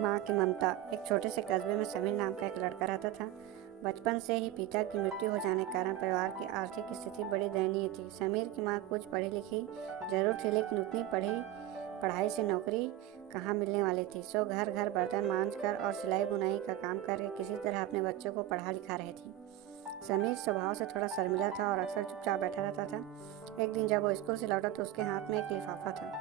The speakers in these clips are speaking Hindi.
माँ की ममता। एक छोटे से कस्बे में समीर नाम का एक लड़का रहता था। बचपन से ही पिता की मृत्यु हो जाने के कारण परिवार की आर्थिक स्थिति बड़ी दयनीय थी। समीर की माँ कुछ पढ़ी लिखी जरूर थी, लेकिन उतनी पढ़ाई से नौकरी कहाँ मिलने वाली थी। सो घर घर बर्तन मांज कर और सिलाई बुनाई का काम करके किसी तरह अपने बच्चों को पढ़ा लिखा रही थी। समीर स्वभाव से थोड़ा शर्मिला था और अक्सर चुपचाप बैठा रहता था। एक दिन जब वो स्कूल से लौटा तो उसके हाथ में एक लिफाफा था।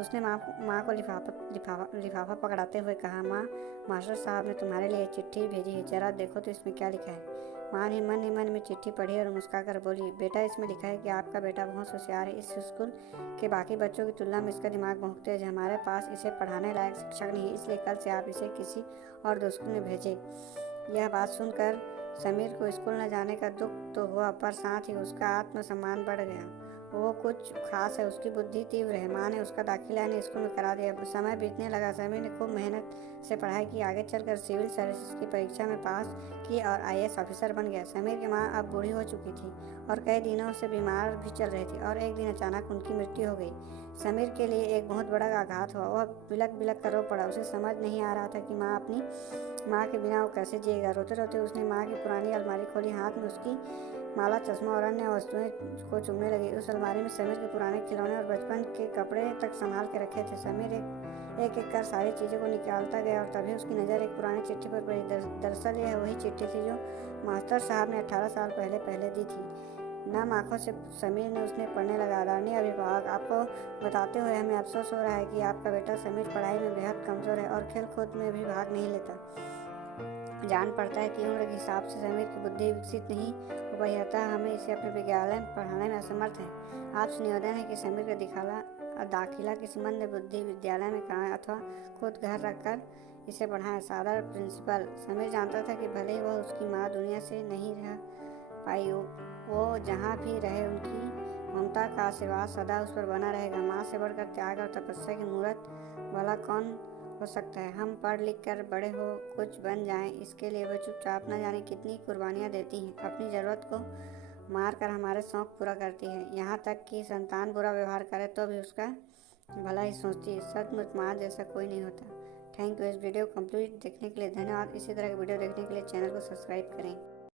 उसने माँ को लिफाफा पकड़ाते हुए कहा, माँ, मास्टर साहब ने तुम्हारे लिए चिट्ठी भेजी है, जरा देखो तो इसमें क्या लिखा है। माँ ने मन ही मन में चिट्ठी पढ़ी और मुस्कुराकर बोली, बेटा, इसमें लिखा है कि आपका बेटा बहुत होशियार है। इस स्कूल के बाकी बच्चों की तुलना में इसका दिमाग बहुत तेज है। हमारे पास इसे पढ़ाने लायक शिक्षक नहीं है, इसलिए कल से आप इसे किसी और स्कूल में भेजें। यह बात सुनकर समीर को स्कूल न जाने का दुख तो हुआ, पर साथ ही उसका आत्मसम्मान बढ़ गया। वो कुछ खास है, उसकी बुद्धि तीव्र है। माँ ने उसका दाखिला ने स्कूल में करा दिया। समय बीतने लगा। समीर ने खूब मेहनत से पढ़ाई की, आगे चलकर सिविल सर्विसेज की परीक्षा में पास की और IAS ऑफिसर बन गया। समीर की माँ अब बूढ़ी हो चुकी थी और कई दिनों से बीमार भी चल रही थी और एक दिन अचानक उनकी मृत्यु हो गई। समीर के लिए एक बहुत बड़ा आघात हुआ। वह बिलक बिलक कर रो पड़ा। उसे समझ नहीं आ रहा था कि अपनी माँ के बिना वो कैसे जिएगा। रोते रोते उसने माँ की पुरानी अलमारी खोली, हाथ में उसकी माला, चश्मा और अन्य वस्तुएं को चुनने लगी। उस अलमारी में समीर के पुराने खिलौने और बचपन के कपड़े तक संभाल के रखे थे। समीर एक कर सारी चीज़ों को निकालता गया और तभी उसकी नज़र एक पुरानी चिट्ठी पर पड़ी। दरअसल यह वही चिट्ठी थी जो मास्टर साहब ने 18 साल पहले दी थी। नम आंखों से समीर ने उसने पढ़ने लगा, आदरणीय अभिभावक, आपको बताते हुए हमें अफसोस हो रहा है कि आपका बेटा समीर पढ़ाई में बेहद कमज़ोर है और खेल कूद में भी भाग नहीं लेता। जान पड़ता है कि उम्र के हिसाब से समीर की बुद्धि विकसित नहीं हो पाई, अतः हमें इसे अपने विद्यालय में पढ़ाने में असमर्थ हैं। आपसे निवेदन है कि समीर का दाखिला किसी मंद बुद्धि विद्यालय में कराएं अथवा खुद घर रखकर इसे पढ़ाएं। सादर प्रिंसिपल। समीर जानता था कि भले ही वह उसकी माँ दुनिया से नहीं रह पाई, वो जहाँ भी रहे उनकी ममता का आशीर्वाद सदा उस पर बना रहेगा। माँ से बढ़कर त्याग और तपस्या की मूर्त वाला कौन हो सकता है। हम पढ़ लिख कर बड़े हो कुछ बन जाएं, इसके लिए वो चुपचाप न जाने कितनी कुर्बानियाँ देती हैं। अपनी ज़रूरत को मार कर हमारे शौक़ पूरा करती है। यहाँ तक कि संतान बुरा व्यवहार करे तो भी उसका भला ही सोचती है। सचमुच माँ जैसा कोई नहीं होता। Thank you. इस वीडियो कंप्लीट देखने के लिए धन्यवाद। इसी तरह के वीडियो देखने के लिए चैनल को सब्सक्राइब करें।